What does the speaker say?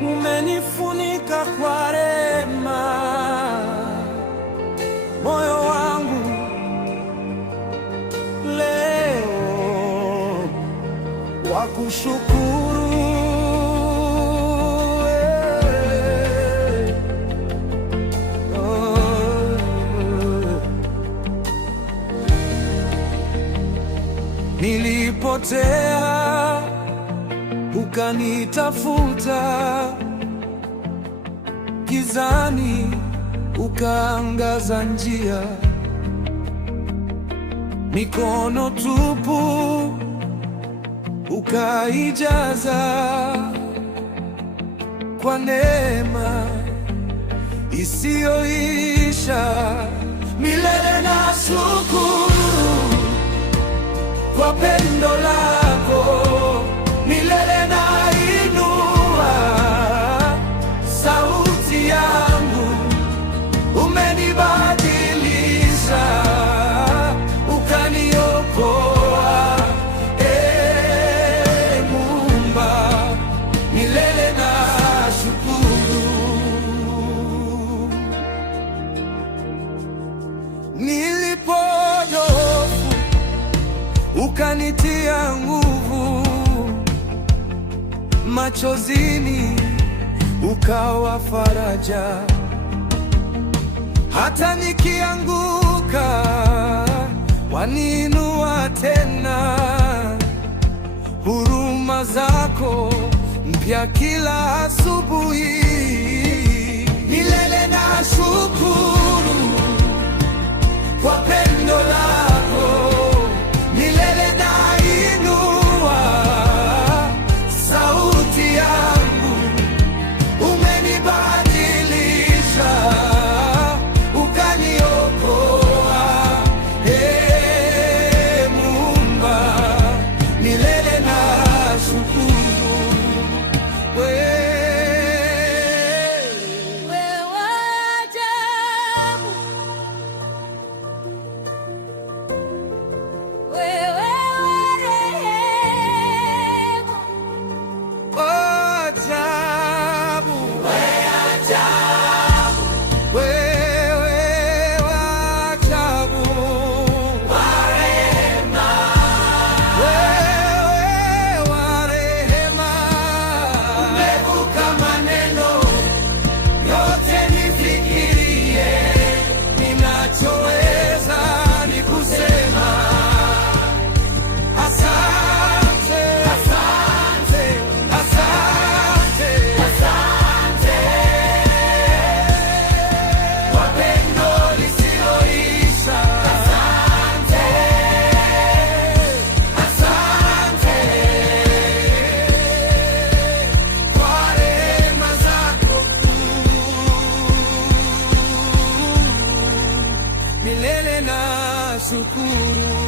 umenifunika kwa rehema. Moyo wangu leo wakushukuru. Nilipotea ukanitafuta, gizani ukaangaza njia. Mikono tupu ukaijaza kwa neema isiyoisha. Milele na shukuru kwa pendo lako, milele na inua sauti yangu. Umenibadilisha, ukaniokoa, Muumba, milele na shukuru. Nilipodofu ukanitia nguvu, machozini ukawa faraja. Hata nikianguka waniinua tena. Huruma zako mpya kila asubuhi. Milele na shukuru kwa pendo lako, milele na inua sauti yangu. Umenibadilisha, ukaniokoa, Muumba, milele na shukuru. Milele na shukuru.